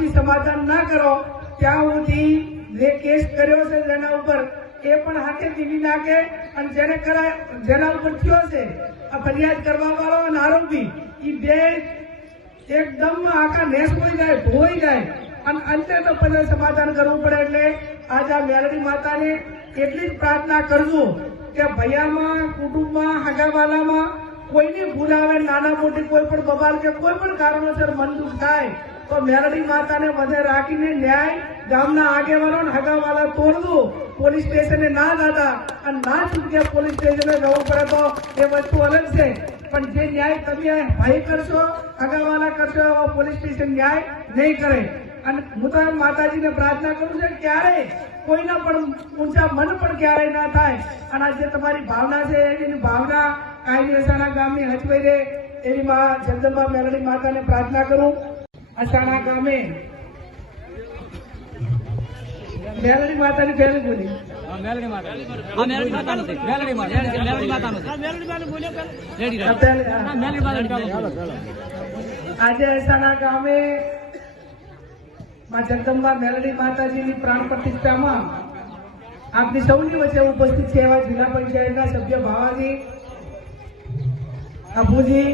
સુધી સમાધાન ના કરો ત્યાં સુધી જે કેસ કર્યો છે જેના ઉપર એ પણ હાથે દીવી નાખે અને જેના ઉપર થયો છે આ ફરિયાદ કરવા વાળો અને આરોપી એ બે એકદમ આખા નેસ હોઈ જાય, ધોઈ જાય અને અંતે તો પછી સમાધાન કરવું પડે. એટલે આજે આ મેલડી માતાને એટલી જ પ્રાર્થના કરજો કે ભૈયામાં, કુટુંબમાં, હગાવાલામાં કોઈની ભૂલ આવે, નાના મોટી કોઈ પણ બબાલ કે કોઈ પણ કારણોસર મન દુઃખ થાય તો મેલડી માતાને વધે રાખીને ન્યાય ગામના આગેવાનો અને હગાવાલા તોડવું. પોલીસ સ્ટેશને ના દાદા અને ના છૂટકે પોલીસ સ્ટેશને જવું પડે તો એ વસ્તુ અલગ છે, પણ જે ન્યાય તમે ભાઈ કરશો, હગાવાલા કરશો, એવો પોલીસ સ્ટેશન ન્યાય નહીં કરે. અને હું તો માતાજીને પ્રાર્થના કરું છું ક્યારેય કોઈના પણ ઊંચા મન પણ ક્યારેય ના થાય. અને આ જે તમારી ભાવના છે એની ભાવના કાયમી અસાણા ગામની હચવાઈ રહે એવી માં જગદંબા મેલડી માતાને પ્રાર્થના કરું. અસાણા ગામે મેલડી માતાની પહેલી બોલી આજે અસાણા ગામે માં જગદંબા મેલડી માતાજીની પ્રાણ પ્રતિષ્ઠામાં આપની સૌની વચ્ચે ઉપસ્થિત છે એવા જિલ્લા પંચાયતના સભ્ય ભાવાજી, અભુજી,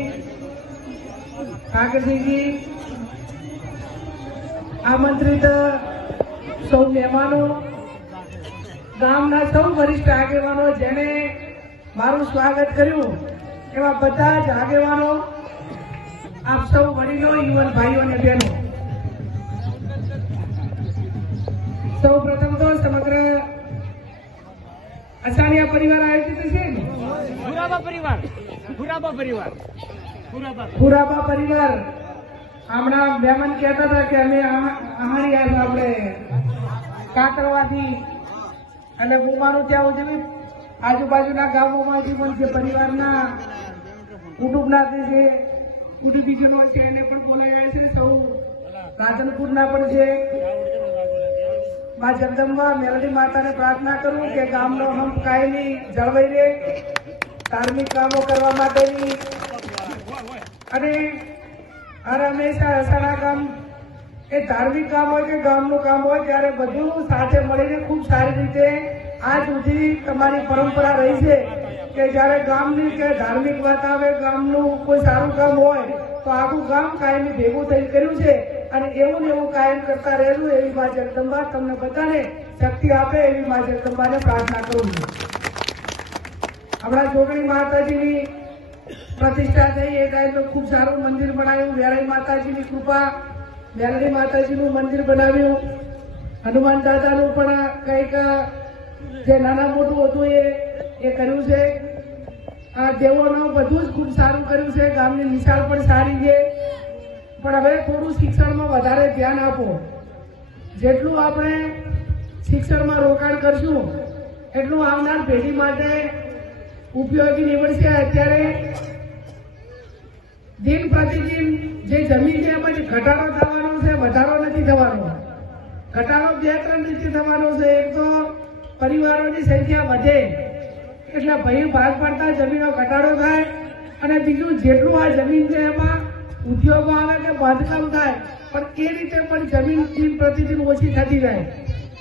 કાકરસિંહજી, આમંત્રિત સૌ મહેમાનો, ગામના સૌ વરિષ્ઠ આગેવાનો જેને મારું સ્વાગત કર્યું એવા બધા જ આગેવાનો, આપ સૌ વડીલો, યુવાન ભાઈઓ અને બહેનો, સૌ પ્રથમ તો સમગ્ર અસાણિયા પરિવાર આયોજિત છે ને, પુરાબા પરિવાર હમણાં મહેમાન કહેતા હતા કે અમે આહાણિયા આપણે કાતરવાથી અને બુમાનું ત્યાં ઉજવી આજુબાજુના ગામોમાંથી પણ જે પરિવારના કુટુંબના જે કુટુંબીજનો છે એને પણ બોલાવ્યા છે. સૌ રાધનપુરના પણ છે. માં જગદંબા મેલડી માતાને પ્રાર્થના કરું કે ગામનો હંપ કાયમી જળવાઈ રહે, ધાર્મિક કામો કરવા માટેની અને હંમેશા અસાણા ગામ એ ધાર્મિક કામ હોય કે ગામનું કામ હોય ત્યારે બધું સાથે મળીને ખૂબ સારી રીતે આજ સુધી તમારી પરંપરા રહી છે કે જયારે ગામની કે ધાર્મિક વાત આવે, ગામનું કોઈ સારું કામ હોય તો આખું ગામ કાયમી ભેગું થઈ કર્યું છે અને એવું ને એવું કાયમ કરતા રહેલું એવી માં જગદંબા તમને બધાને શક્તિ આપે એવી માં જગદંબાને પ્રાર્થના કરું છું. હમણાં જોગણી માતાજીની પ્રતિષ્ઠા થઈ એ ટાઈમે ખૂબ સારું મંદિર બનાવ્યું. વેરાઈ માતાજીની કૃપા, મેલડી માતાજીનું મંદિર બનાવ્યું. હનુમાન દાદાનું પણ કંઈક જે નાના મોટું હતું એ કર્યું છે. આ દેવોનું બધું જ ખૂબ સારું કર્યું છે. ગામની નિશાળ પણ સારી છે, પણ હવે થોડું શિક્ષણમાં વધારે ધ્યાન આપો. જેટલું આપણે શિક્ષણમાં રોકાણ કરશું એટલું આવનાર પેઢી માટે ઉપયોગી નીવડશે. અત્યારે દિન પ્રતિદિન જે જમીન છે એમાં ઘટાડો થવાનો છે, વધારો નથી થવાનો. ઘટાડો 2-3 રીતે થવાનો છે. એક તો પરિવારોની સંખ્યા વધે એટલે ભાગ પડતા જમીનો ઘટાડો થાય અને બીજું જેટલું આ જમીન છે એમાં ઉદ્યોગો આવે કે બાંધકામ થાય પણ એ રીતે પણ જમીન દિન પ્રતિદિન ઓછી થતી જાય.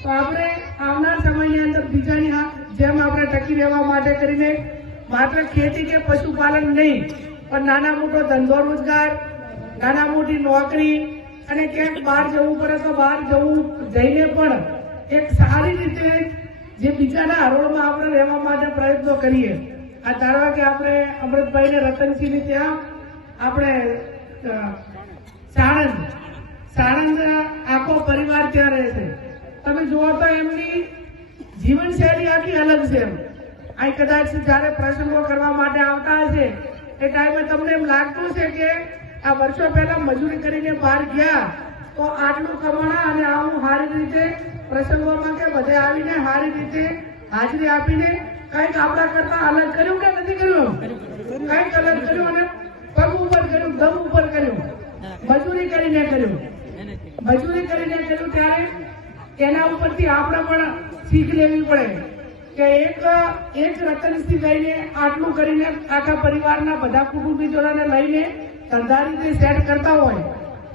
તો આપણે આવનાર સમયની અંદર બીજાની જેમ આપણે ટકી રહેવા માટે કરીને માત્ર ખેતી કે પશુપાલન નહીં પણ નાના મોટો ધંધો રોજગાર, નાના મોટી નોકરી અને ક્યાંક બહાર જવું પડે તો બહાર જઈને પણ એક સારી રીતે જે બીજાના હરોળમાં આપણે રહેવા માટે પ્રયત્નો કરીએ. આ ધારવા કે આપણે અમૃતભાઈને રતનસિંહની ત્યાં આપણે સાણંદ આખો પરિવાર ત્યાં રહે છે. તમે જુઓ તો એમની જીવનશૈલી આખી અલગ છે. આ કદાચ જયારે પ્રસંગો કરવા માટે આવતા હશે એ ટાઈમે તમને એમ લાગતું છે કે આ વર્ષો પહેલા મજૂરી કરીને બહાર ગયા તો આટલું કમાણા અને આવું સારી રીતે પ્રસંગોમાં કે બધે આવીને સારી રીતે હાજરી આપીને કંઈક આપણા કરતા અલગ કર્યું કે નથી કર્યું? કંઈક અલગ કર્યું અને પગ ઉપર કર્યું, દમ ઉપર કર્યું, મજૂરી કરીને કર્યું. ત્યારે એના ઉપરથી આપણે પણ શીખ લેવી પડે કે એક રતનસિંહ લઈને આટલું કરીને આખા પરિવારના બધા કુટુંબીજોને લઈને ધંધા રીતે સેટ કરતા હોય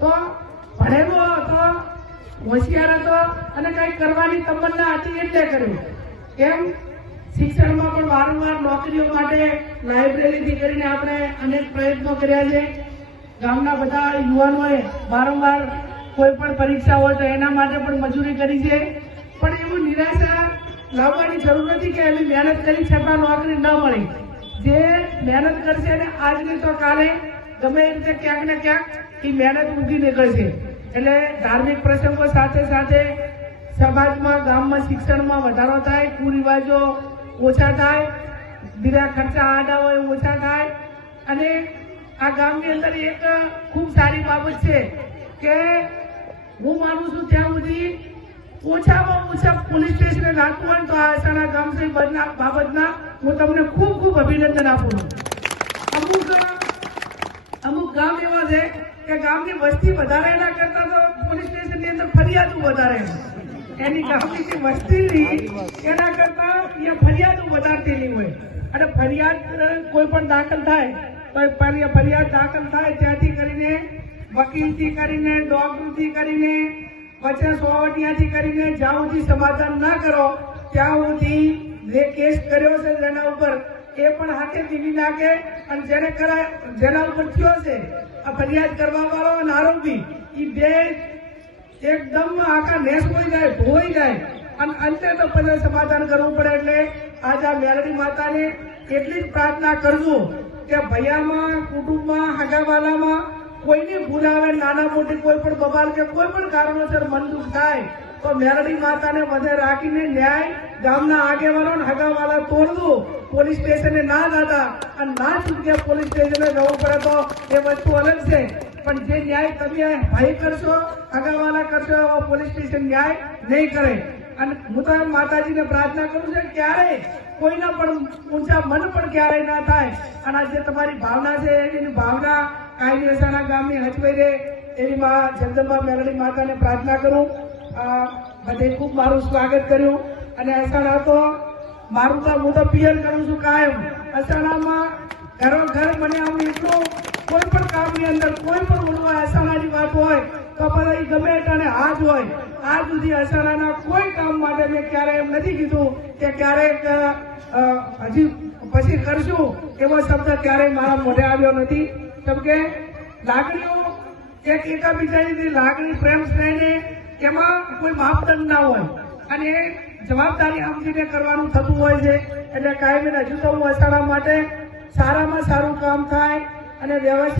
તો ભણેલો તો હોશિયાર હતો અને કંઈક કરવાની તમન્ના હતી એટલે કર્યું. એમ શિક્ષણમાં પણ વારંવાર નોકરીઓ માટે લાઇબ્રેરીથી કરીને આપણે અનેક પ્રયત્નો કર્યા છે. ગામના બધા યુવાનોએ વારંવાર કોઈ પણ પરીક્ષા હોય તો એના માટે પણ મજૂરી કરી છે. પણ એવું નિરાશા લાવવાની જરૂર નથી કે એની મહેનત કરી છતાં નોકરી ન મળી. જે મહેનત કરશે ને આજની તો કાલે ગમે એ રીતે ક્યાંક ને ક્યાંક એ મહેનત ઊંઘી નીકળશે. એટલે ધાર્મિક પ્રસંગો સાથે સાથે સમાજમાં ગામમાં શિક્ષણમાં વધારો થાય, કુરિવાજો ઓછા થાય, બીજા ખર્ચા આડા હોય ઓછા થાય. અને આ ગામની અંદર એક ખૂબ સારી બાબત છે કે હું માનું છું ત્યાં સુધી ઓછામાં ઓછા પોલીસ સ્ટેશને રાખવું હોય તો આ અસાણા ગામ છે બાબતના હું તમને ખૂબ ખૂબ અભિનંદન આપું છું. અમુક ગામ એવા છે કે ગામની વસ્તી વધારે એના કરતા તો પોલીસ સ્ટેશનની અંદર ફરિયાદો વધારે. એની ગામની જે વસ્તી એના કરતા અહીંયા ફરિયાદો વધારતી નહીં હોય. અને ફરિયાદ કોઈ પણ દાખલ થાય તો ફરિયાદ દાખલ થાય ત્યાંથી કરીને વકીલથી કરીને ડોક્ટરથી કરીને પછી સોવટિયાથી કરીને જ્યાં સુધી સમાધાન ના કરો ત્યાં સુધી જે કેસ કર્યો છે જેના ઉપર એ પણ હાથે દીવી નાખે. અને જેના ઉપર થયો છે આ ફરિયાદ કરવા વાળો અને આરોપી એ બે એકદમ આખા નેસ હોઈ જાય, ધોઈ જાય અને અંતે તો પછી સમાધાન કરવું પડે. એટલે આજે આ મેલડી માતાને એટલી જ પ્રાર્થના કરજો કે ભૈયામાં, કુટુંબમાં, હગાવાલામાં કોઈની ભૂલ આવે, નાના મોટી કોઈ પણ બબાલ કે કોઈ પણ કારણોસર મન દુઃખ થાય તો મેલડી માતાને વધે રાખીને ન્યાય ગામના આગેવાનો હગાવાલા તોડવું. પોલીસ સ્ટેશને ના દાદા અને ના છૂટકે પોલીસ સ્ટેશને જવું પડે તો એ વસ્તુ અલગ છે. પણ જે ન્યાય તમે ભાઈ કરશો, હગાવાલા કરશો એવો પોલીસ સ્ટેશન ન્યાય નહીં કરે. અને હું તો માતાજીને પ્રાર્થના કરું છું ક્યારેય કોઈના પણ ઊંચા મન પણ ક્યારેય ના થાય. અને આ જે તમારી ભાવના છે એની ભાવના કાયમી અસાણા ગામની હચવાઈ રહે એવી માં જગદંબા મેલડી માતાને પ્રાર્થના કરું. બધે ખૂબ મારું સ્વાગત કર્યું. અને અસાણા તો મારું તો હું તો પિયર કરું છું કાયમ. અસાણામાં ઘરો ઘર મને આમ એટલું કોઈ પણ કામની અંદર કોઈ પણ બોલવા અસાણાની વાત હોય તો બધા ગમે અને હાજ હોય. આજ સુધી અસાણાના કોઈ કામ માટે મેં ક્યારેય એમ નથી કીધું કે ક્યારેક હજી પછી કરશું એવો શબ્દ ક્યારેય મારા મોઢે આવ્યો નથી. કેમ કે લાગણીઓ એકાબીજાની લાગણી પ્રેમ સ્નેહને એમાં કોઈ માપદંડ ના હોય અને એ જવાબદારી સમજીને કરવાનું થતું હોય છે. એટલે કાયમી હજુ તો હું અસાણા માટે સારામાં સારું કામ થાય અને વ્યવસ્થિત